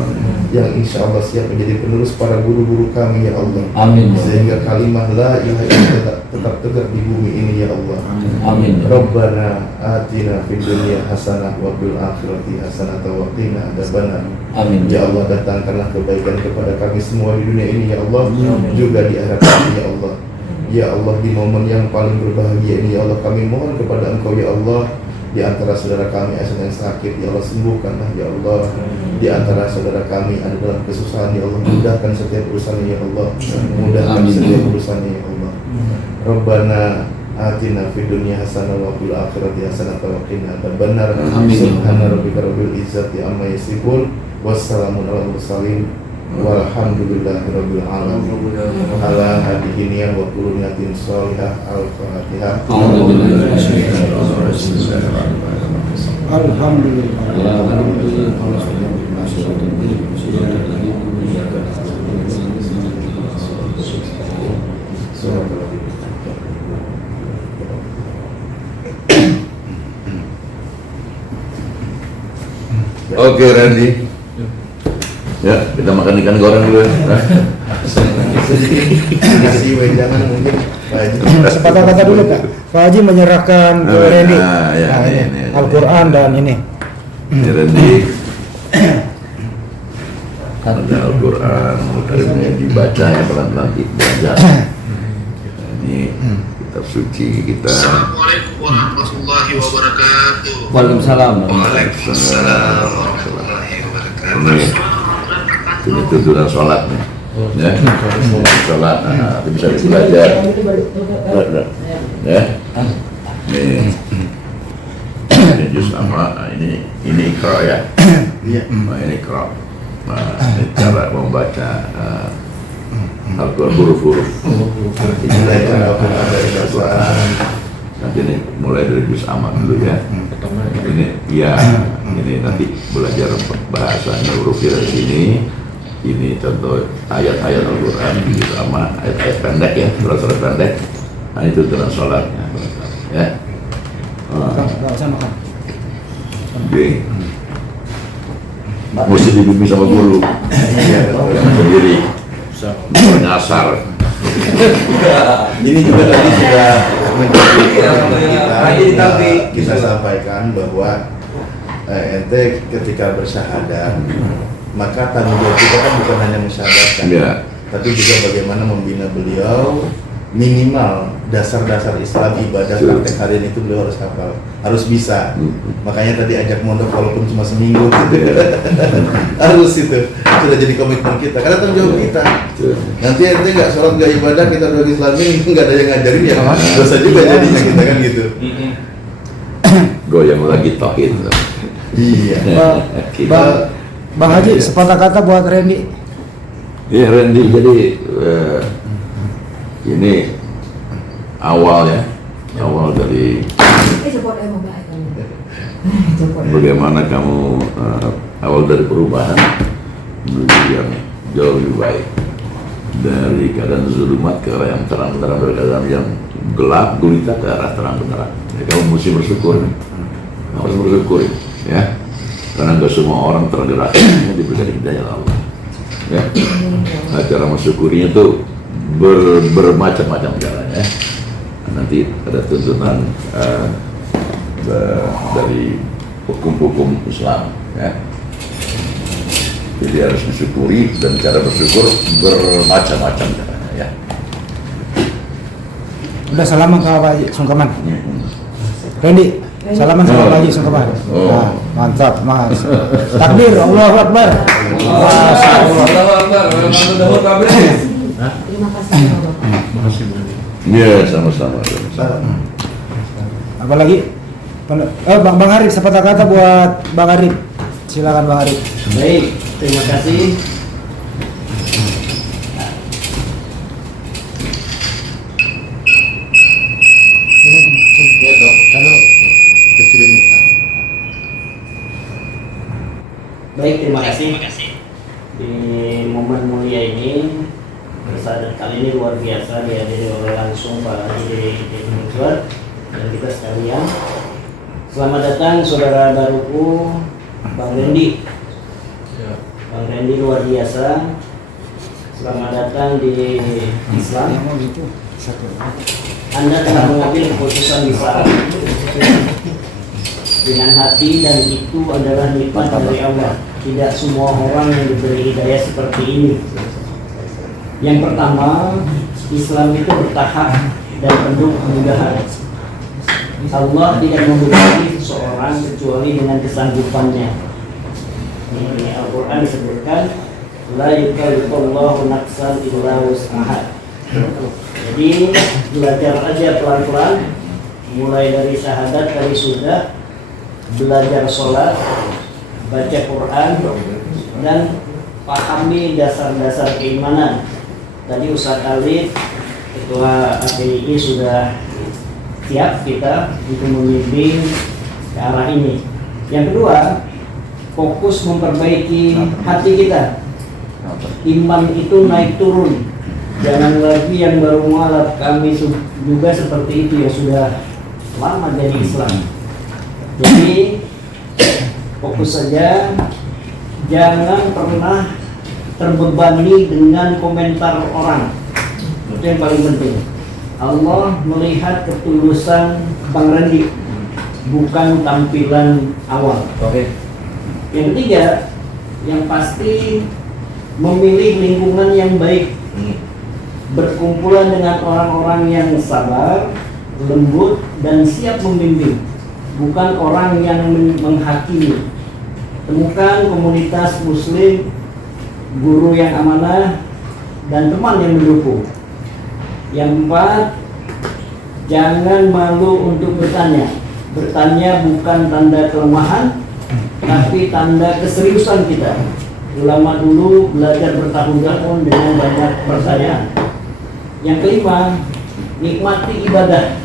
yang insya Allah siap menjadi penerus para guru-guru kami ya Allah. Amin. Sehingga kalimah la ilaha illallah tetap tegak di bumi ini ya Allah. Amin. Rabbana atina fid dunya hasanah wa fil akhirati hasanah wa qina adzabannar. Amin. Ya Allah, datangkanlah kebaikan kepada kami semua di dunia ini ya Allah, juga di akhirat ini ya Allah. Ya Allah, di momen yang paling berbahagia ini ya Allah, kami mohon kepada Engkau ya Allah, di antara saudara kami ada yang sakit ya Allah, sembuhkanlah ya Allah. Di antara saudara kami ada dalam kesusahan ya Allah, mudahkan setiap urusannya ya Allah, mudahkan setiap urusannya ya Allah. Rabbana atina fid dunya hasanah wa fil akhirati hasanah wa qina adzabannar. Subhana rabbika rabbil izzati amma yasifun, wassalamun alal mursalin, walhamdulillahi rabbil alamin. Ala hadihi niyah wa qulunatin sholihah. Al-Fatihah. Oke Randy, ya kita makan ikan goreng dulu ya. Kasih wejangan mungkin Pak Haji. Sepatah kata dulu Pak. Pak Haji menyerahkan ke Randy ya, ini. Al-Quran dan ini. Ini Randy, ada Al-Quran, mudah-mudahan dibaca ya, pelan-pelan dibaca. Ini kitab suci kita. Assalamualaikum warahmatullahi wabarakatuh. Waalaikumsalam. Waalaikumsalam warahmatullahi wabarakatuh. Ini tuntunan sholat nih, ya. Sholat, itu bisa belajar. Ya. Ini juz sama, ini Iqra ya. Nah, ini Iqra. Nah, ini cara membaca Al-Quran huruf-huruf. Nanti ini mulai dari juz amma dulu ya. Ini nanti belajar bahasanya hurufnya dari sini. Ini contoh ayat-ayat Al-Quran juz amma, ayat-ayat pendek ya, surat-surat pendek. Nah itu tentang sholatnya ya. Oke. Mesti dibimbing sama guru. Jangan sendiri. Nyasar. Ini juga tadi sudah menjadi kita sampaikan bahwa ente ketika bersyahadat, maka tanggung jawab kita kan bukan hanya mensyahadatkan, tapi juga bagaimana membina beliau, minimal dasar-dasar Islam, ibadah, praktek harian itu beliau harus hafal, harus bisa. Makanya tadi ajak mondok walaupun cuma seminggu gitu. Harus itu sudah jadi komitmen kita, karena tanggung jawab kita. Nanti ente nggak sholat, nggak ibadah, kita udah Islami nggak ada yang ngajarin ya, dosa juga jadinya kita kan gitu. Goyang lagi tauhid. Iya. Bang Haji, sepatah kata buat Randy. Iya Randy, jadi ini awal dari bagaimana kamu awal dari perubahan menuju yang jauh lebih baik, dari keadaan zulumat ke arah yang terang benderang, dari keadaan yang gelap gulita ke arah terang benderang. Jadi kamu mesti bersyukur, harus bersyukur ya, karena nggak semua orang tergerak diberikan hidayah Allah ya. Nah, cara mensyukurinya tuh bermacam-macam caranya. Nanti ada tuntunan dari hukum-hukum Islam, ya. Jadi harus disyukuri, dan cara bersyukur bermacam-macam caranya, ya. Udah salaman ke Pak Haji Sungkaman. Randy, salaman sama Pak Haji Sungkaman. Nah, mantap Mas. Takbir, Allahu Akbar. Allahu Akbar. Terima kasih Bapak. Iya, sama-sama. Apalagi Bang Arif, sepatah kata buat Bang Arif. Silakan Bang Arif. Baik, terima kasih. Baik, terima kasih. Di momen mulia ini, bersyadat kali ini luar biasa dihadiri oleh langsung Pak Haji Deddy dan kita sekalian. Selamat datang saudara baruku Bang Randy. Bang Randy luar biasa. Selamat datang di Islam. Anda telah mengambil keputusan di saat dengan hati, dan itu adalah nikmat dari Allah. Tidak semua orang yang diberi hidayah seperti ini. Yang pertama, Islam itu bertahap dan penuh kemudahan. Allah tidak membebani seseorang kecuali dengan kesanggupannya. Ini Al-Quran disebutkan, la yukallifullahu nafsan illa wus'aha. Jadi belajar aja pelan-pelan, mulai dari syahadat kali sudah, belajar sholat, baca Quran, dan pahami dasar-dasar keimanan. Tadi Ustaz Alif, Ketua API sudah siap kita untuk membimbing ke arah ini. Yang kedua, fokus memperbaiki hati kita. Iman itu naik turun. Jangan lagi yang baru mualaf, kami juga seperti itu yang sudah lama jadi Islam. Jadi fokus saja, jangan pernah terbebani dengan komentar orang. Itu yang paling penting. Allah melihat ketulusan Bang Randy, bukan tampilan awal. Oke. Yang ketiga, yang pasti memilih lingkungan yang baik. Berkumpulan dengan orang-orang yang sabar, lembut, dan siap membimbing, bukan orang yang menghakimi. Temukan komunitas muslim, guru yang amanah, dan teman yang mendukung. Yang keempat, jangan malu untuk bertanya. Bertanya bukan tanda kelemahan, tapi tanda keseriusan kita. Ulama dulu belajar bertahun-tahun dengan banyak pertanyaan. Yang kelima, nikmati ibadah,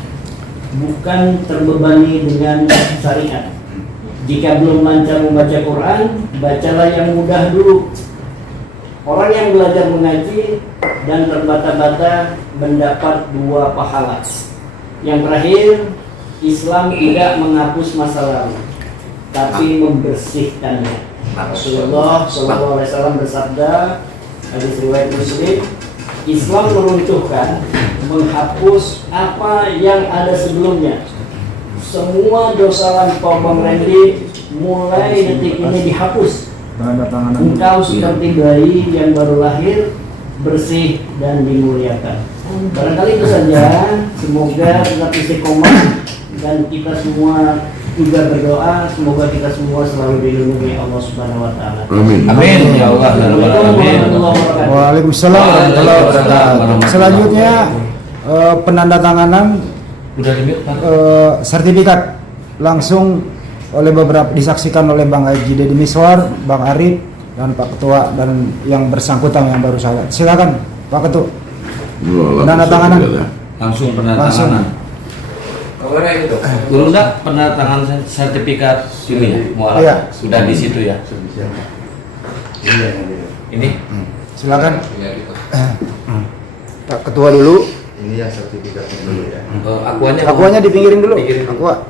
bukan terbebani dengan syariat. Jika belum lancar membaca Quran, bacalah yang mudah dulu. Orang yang belajar mengaji dan terbata-bata mendapat 2 pahala. Yang terakhir, Islam tidak menghapus masa lalu, tapi membersihkannya. Rasulullah SAW bersabda, hadis riwayat Muslim, Islam meruntuhkan, menghapus apa yang ada sebelumnya. Semua dosa lampau Bang Randy mulai detik ini dihapus. Engkau seperti bayi yang baru lahir, bersih dan dimuliakan. Barangkali itu saja. Semoga tetap istiqomah dan kita semua juga berdoa semoga kita semua selalu dilindungi Allah Subhanahu wa taala. Amin. Amin ya Allah. Amin. Waalaikumsalam warahmatullahi wabarakatuh. Selanjutnya penandatanganan sertifikat langsung oleh beberapa disaksikan oleh Bang Haji Deddy Miswar, Bang Arif, dan Pak Ketua dan yang bersangkutan yang baru salat. Silakan Pak Ketua. Penandatanganan. Langsung penandatanganan. Dulu enggak penandatangan sertifikat ini ya, mualaf. Iya. Sudah di situ ya. Ini. Silakan. Pak Ketua dulu. Ini yang sertifikatnya dulu ya. Akuanya dipinggirin dulu. Aqua.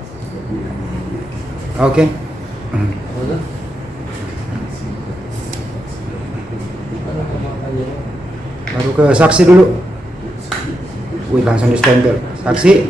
Oke. Baru ke saksi dulu. Wih, langsung di stempel. Saksi.